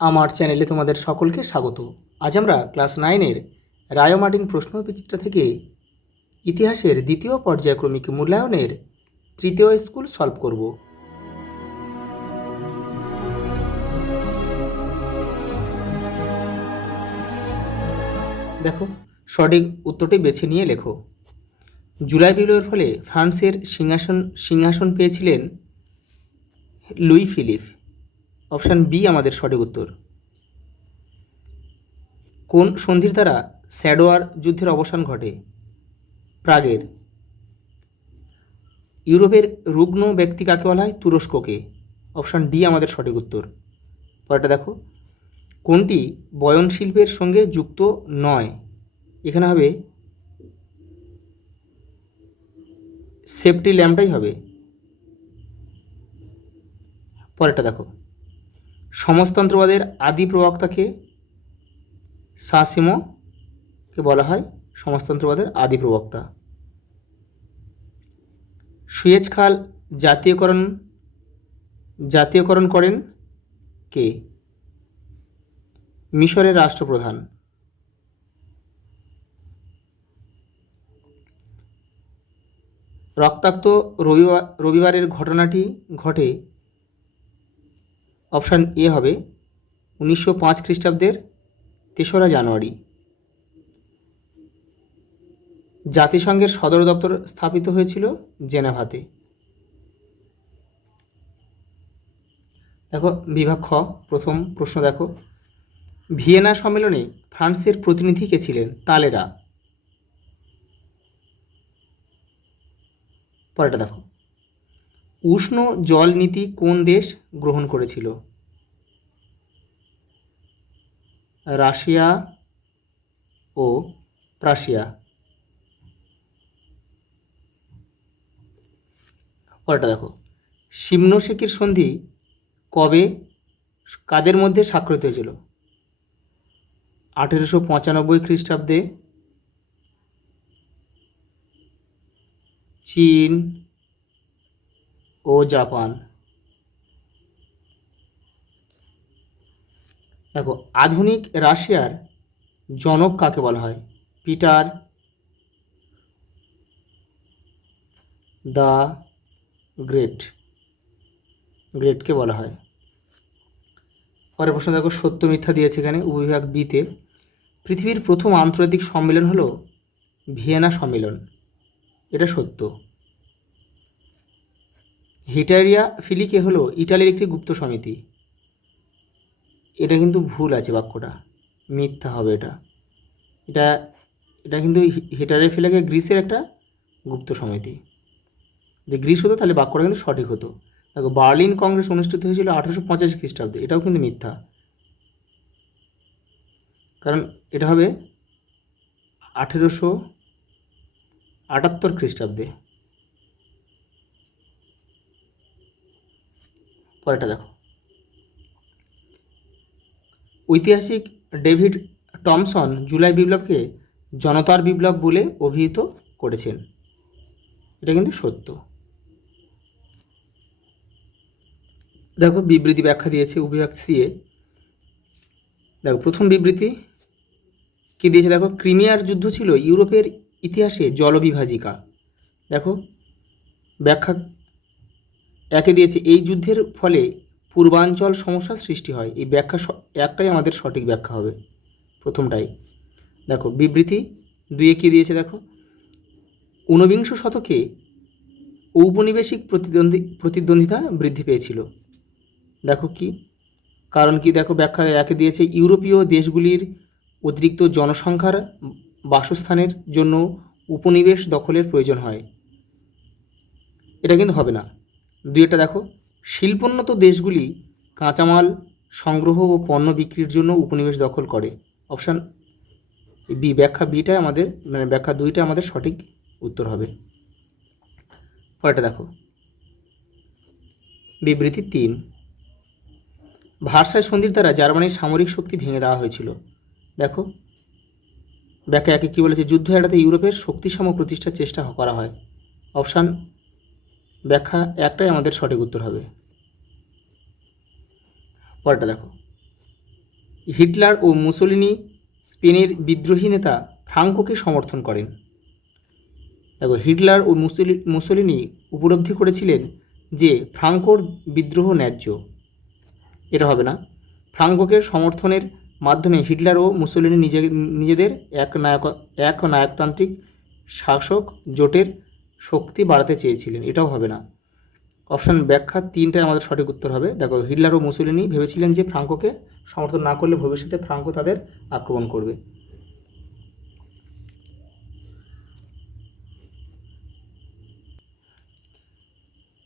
আমার চ্যানেলে তোমাদের সকলকে স্বাগত। আজ আমরা ক্লাস 9-এর রায় মার্টিন প্রশ্নবিচিত্র থেকে ইতিহাসের দ্বিতীয় পর্যায়ক্রমিক মূল্যায়নের তৃতীয় স্কুল সলভ করব। দেখো, সঠিক উত্তরটি বেছে নিয়ে লেখো। জুলাই বিপ্লবের ফলে ফ্রান্সের সিংহাসন পেয়েছিলেন লুই ফিলিপ। অপশান বি আমাদের সঠিক উত্তর। কোন সন্ধির দ্বারা স্যাডোয়ার যুদ্ধের অবসান ঘটে? প্রাগের। ইউরোপের রুগ্ন ব্যক্তি কাকে বলা হয়? তুরস্ককে। অপশান ডি আমাদের সঠিক উত্তর। পরেরটা দেখো, কোনটি বয়ন শিল্পের সঙ্গে যুক্ত নয়? এখানে হবে সেফটি ল্যাম্পটাই হবে। পরেরটা দেখো, সমাজতন্ত্রবাদের আদি প্রবক্তাকে? সাসিমোকে বলা হয় সমাজতন্ত্রবাদের আদি প্রবক্তা। সুয়েজ খাল জাতীয়করণ করেন কে? মিশরের রাষ্ট্রপ্রধান। রক্তাক্ত রবিবারের ঘটনাটি ঘটে? অপশান এ হবে 1905 খ্রিস্টাব্দের 3রা জানুয়ারি। জাতিসংঘের সদর দপ্তর স্থাপিত হয়েছিল জেনেভাতে। দেখো বিভাগ খ, প্রথম প্রশ্ন দেখো, ভিয়েনা সম্মেলনে ফ্রান্সের প্রতিনিধি কে ছিলেন? তালেরা। পরেরটা দেখো, উষ্ণ জল নীতি কোন দেশ গ্রহণ করেছিল? রাশিয়া ও প্রাশিয়া। পরেরটা দেখো, সিমনোসেকির সন্ধি কবে কাদের মধ্যে স্বাক্ষরিত হয়েছিল? 1895 খ্রিস্টাব্দে চীন ও জাপান। দেখো, আধুনিক রাশিয়ার জনক কাকে বলা হয়? পিটার দ্য গ্রেটকে বলা হয়। পরের প্রশ্ন দেখো, সত্য মিথ্যা দিয়েছে এখানে উপবিভাগ বিতে। পৃথিবীর প্রথম আন্তর্জাতিক সম্মেলন হলো ভিয়েনা সম্মেলন, এটা সত্য। হিটারিয়া ফিলিকে হলো ইটালির একটি গুপ্ত সমিতি, এটা কিন্তু ভুল আছে, বাক্যটা মিথ্যা হবে। এটা কিন্তু হিটারিয়া ফিলিকে গ্রিসের একটা গুপ্ত সমিতি। যদি গ্রিস হতো তাহলে বাক্যটা কিন্তু সঠিক হতো। দেখো, বার্লিন কংগ্রেস অনুষ্ঠিত হয়েছিল 1885 খ্রিস্টাব্দে, এটাও কিন্তু মিথ্যা, কারণ এটা হবে 1878 খ্রিস্টাব্দে। পরেরটা দেখো, ঐতিহাসিক ডেভিড টমসন জুলাই বিপ্লবকে জনতার বিপ্লব বলে অভিহিত করেছেন, এটা কিন্তু সত্য। দেখো, বিবৃতি ব্যাখ্যা দিয়েছে উপবিভাগ সিএ। দেখো, প্রথম বিবৃতি কি দিয়েছে দেখো, ক্রিমিয়ার যুদ্ধ ছিল ইউরোপের ইতিহাসে জলবিভাজিকা। দেখো, ব্যাখ্যা একে দিয়েছে, এই যুদ্ধের ফলে পূর্বাঞ্চল সমস্যার সৃষ্টি হয়। এই ব্যাখ্যা একটাই আমাদের সঠিক ব্যাখ্যা হবে, প্রথমটাই। দেখো, বিবৃতি 2 কী দিয়েছে দেখো, ঊনবিংশ শতকে ঔপনিবেশিক প্রতিদ্বন্দ্বিতা বৃদ্ধি পেয়েছিল। দেখো কি কারণ কি, দেখো ব্যাখ্যা একে দিয়েছে, ইউরোপীয় দেশগুলির অতিরিক্ত জনসংখ্যার বাসস্থানের জন্য উপনিবেশ দখলের প্রয়োজন হয়, এটা কিন্তু হবে না। 2টা দেখো, শিল্পোন্নত দেশগুলি কাঁচামাল সংগ্রহ ও পণ্য বিক্রির জন্য উপনিবেশ দখল করে। অপশান বি, ব্যাখ্যা বিটা আমাদের, মানে ব্যাখ্যা 2টা আমাদের সঠিক উত্তর হবে। পরেরটা দেখো, বিবৃতি 3, ভার্সাই সন্ধির দ্বারা জার্মানির সামরিক শক্তি ভেঙে দেওয়া হয়েছিল। দেখো, ব্যাখ্যা একে কী বলেছে, যুদ্ধ এড়াতে ইউরোপের শক্তিসম প্রতিষ্ঠার চেষ্টা করা হয়। অপশান ব্যাখ্যা একটাই আমাদের সঠিক উত্তর হবে। পরেরটা দেখো, হিটলার ও মুসোলিনি স্পেনের বিদ্রোহী নেতা ফ্রাঙ্কোকে সমর্থন করেন। দেখো, হিটলার ও মুসোলিনি উপলব্ধি করেছিলেন যে ফ্রাঙ্কোর বিদ্রোহ ন্যায্য। এটা হবে না। ফ্রাঙ্কোকে সমর্থনের মাধ্যমে হিটলার ও মুসোলিনি নিজেদের এক নায়কতান্ত্রিক শাসক জোটের শক্তি বাড়াতে চেয়েছিলেন। এটাও হবে না। অপশান ব্যাখ্যা 3টাই আমাদের সঠিক উত্তর হবে। দেখো, হিটলার ও মুসোলিনি ভেবেছিলেন যে ফ্রাঙ্কোকে সমর্থন না করলে ভবিষ্যতে ফ্রাঙ্কো তাদের আক্রমণ করবে।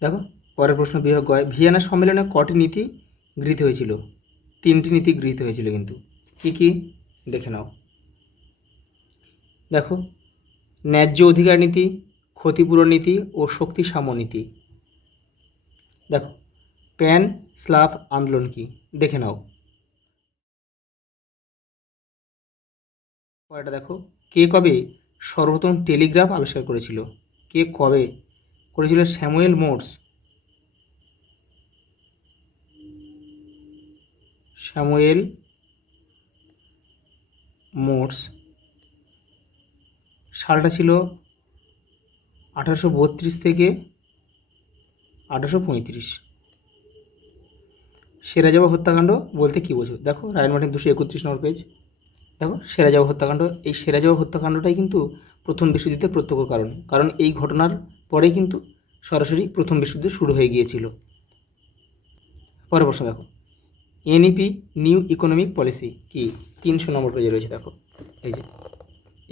দেখো, পরের প্রশ্ন বিভাগ গয়, ভিয়েনা সম্মেলনে কটি নীতি গৃহীত হয়েছিল? 3টি নীতি গৃহীত হয়েছিল। কিন্তু কি কি দেখে নাও। দেখো, ন্যায্য অধিকার নীতি, ক্ষতিপূরণ নীতি ও শক্তি সাম্য নীতি। দেখো, প্যান স্লাভ আন্দোলন কি দেখে নাও। পরেরটা দেখো, কে কবে সর্বপ্রথম টেলিগ্রাফ আবিষ্কার করেছিল? কে কবে করেছিল? Samuel Morse. Samuel Morse. সালটা ছিল 1832 থেকে 1835। সেরাজাবা হত্যাকাণ্ড বলতে কী বোঝো? দেখো, রায়ন মার্টিন 231 নম্বর পেজ। দেখো, সেরাজাবা হত্যাকাণ্ড, এই সেরাজাবা হত্যাকাণ্ডটাই কিন্তু প্রথম বিশ্বযুদ্ধের প্রত্যক্ষ কারণ এই ঘটনার পরেই কিন্তু সরাসরি প্রথম বিশ্বযুদ্ধ শুরু হয়ে গিয়েছিল। পরের প্রশ্ন দেখো, এনইপি নিউ ইকোনমিক পলিসি কি? 300 নম্বর পেজে রয়েছে। দেখো, এই যে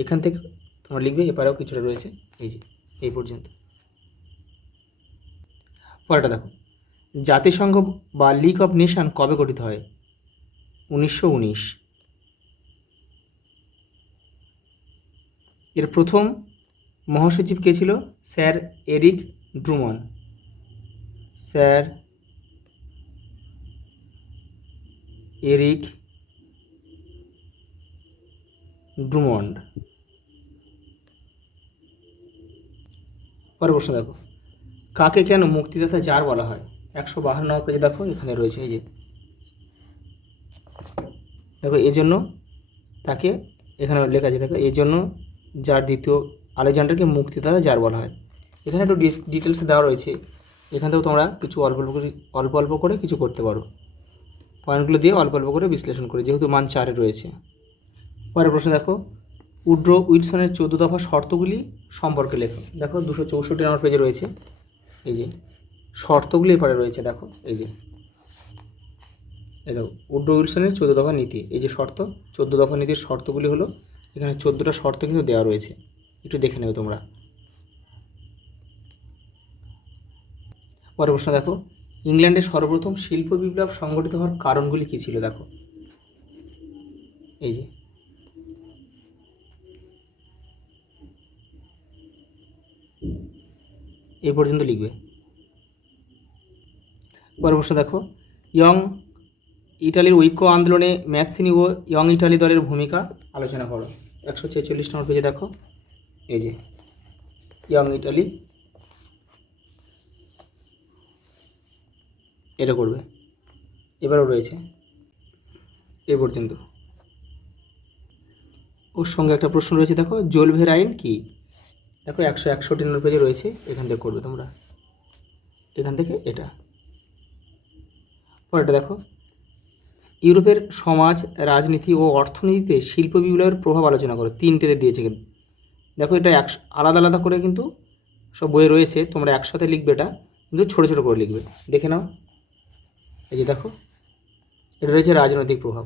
এখান থেকে তোমরা লিখবে, এপারেও কিছুটা রয়েছে, এই যে এই পর্যন্ত। পরেরটা দেখো, জাতিসংঘ বা লিগ অফ নেশন কবে গঠিত হয়? 1919। এর প্রথম মহাসচিব কে ছিল? Sir Eric ড্রুমন। Sir Eric Drummond. পরের প্রশ্ন দেখো, কাকে কেন মুক্তিদাতা জার বলা হয়? 152 নম্বর পেজে দেখো, এখানে রয়েছে, এই যে দেখো, এই জন্য তাকে এখানে লেখা আছে। দেখো, এই জন্য যার দ্বিতীয় আলেকজান্ডারকে মুক্তিদাতা জার বলা হয়। এখানে একটু ডিটেলসে দেওয়া রয়েছে, এখান থেকেও তোমরা কিছু অল্প অল্প করে কিছু করতে পারো, পয়েন্টগুলো দিয়ে অল্প অল্প করে বিশ্লেষণ করে, যেহেতু মান 4-এ রয়েছে। পরের প্রশ্ন দেখো, উড্রো উইলসনের 14 দফা শর্তগুলি সম্পর্কে লেখো। দেখো, 264 নম্বর পেজে রয়েছে, এই যে শর্তগুলি এপারে রয়েছে। দেখো, এই যে দেখো, উড্রো উইলসনের 14 দফা নীতি, এই যে শর্ত, 14 দফা নীতির শর্তগুলি হলো, এখানে 14টা শর্ত কিন্তু দেওয়া রয়েছে, একটু দেখে নেবে তোমরা। পরের প্রশ্ন দেখো, ইংল্যান্ডে সর্বপ্রথম শিল্প বিপ্লব সংগঠিত হওয়ার কারণগুলি কী ছিল? দেখো, এই যে এই পর্যন্ত লিখবে। পরের প্রশ্ন দেখো, ইয়ং ইটালির ঐক্য আন্দোলনে ম্যাসিনি ও ইয়ং ইটালি দলের ভূমিকা আলোচনা করো। 146 নম্বর পেজে দেখো, এই যে ইয়ং ইটালি, এটা করবে। এবারও রয়েছে এ পর্যন্ত। ওর সঙ্গে একটা প্রশ্ন রয়েছে, দেখো, জোলভের আইন কি? দেখো, 161 নম্বর পেজে রয়েছে, এখান থেকে করবে তোমরা, এখান থেকে এটা। পরেরটা দেখো, ইউরোপের সমাজ, রাজনীতি ও অর্থনীতিতে শিল্প বিপ্লবের প্রভাব আলোচনা করো। 3টেতে দিয়েছে কিন্তু। দেখো, এটা আলাদা আলাদা করে কিন্তু সব বইয়ে রয়েছে, তোমরা একসাথে লিখবে, এটা কিন্তু ছোটো ছোটো করে লিখবে, দেখে নাও। এই যে দেখো, এটা রয়েছে রাজনৈতিক প্রভাব,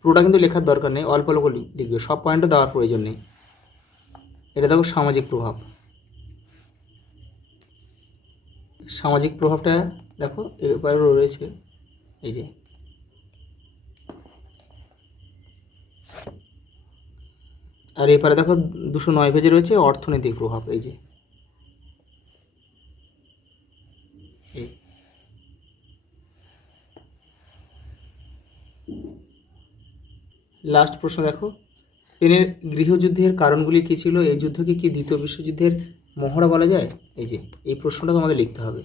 পুরোটা কিন্তু লেখার দরকার নেই, অল্প অল্প লিখবে, সব পয়েন্টও দেওয়ার প্রয়োজন নেই। এটা দেখো, সামাজিক প্রভাব। সামাজিক প্রভাবটা দেখো, এবারেও রয়েছে, এই যে আর এপারে দেখো 209 পেজে রয়েছে অর্থনৈতিক প্রভাব, এই যে এই। লাস্ট প্রশ্ন দেখো, স্পেনের গৃহযুদ্ধের কারণগুলি কী ছিল? এই যুদ্ধকে কি দ্বিতীয় বিশ্বযুদ্ধের মহড়া বলা যায়? এই যে এই প্রশ্নটা তোমাদের লিখতে হবে,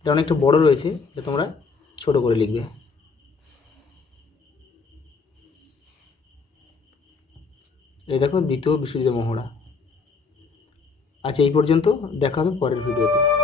এটা অনেকটা বড় রয়েছে, এটা তোমরা ছোট করে লিখবে। এই দেখো দ্বিতীয় বিশ্বযুদ্ধের মহড়া। আচ্ছা, এই পর্যন্ত, দেখা হবে পরের ভিডিওতে।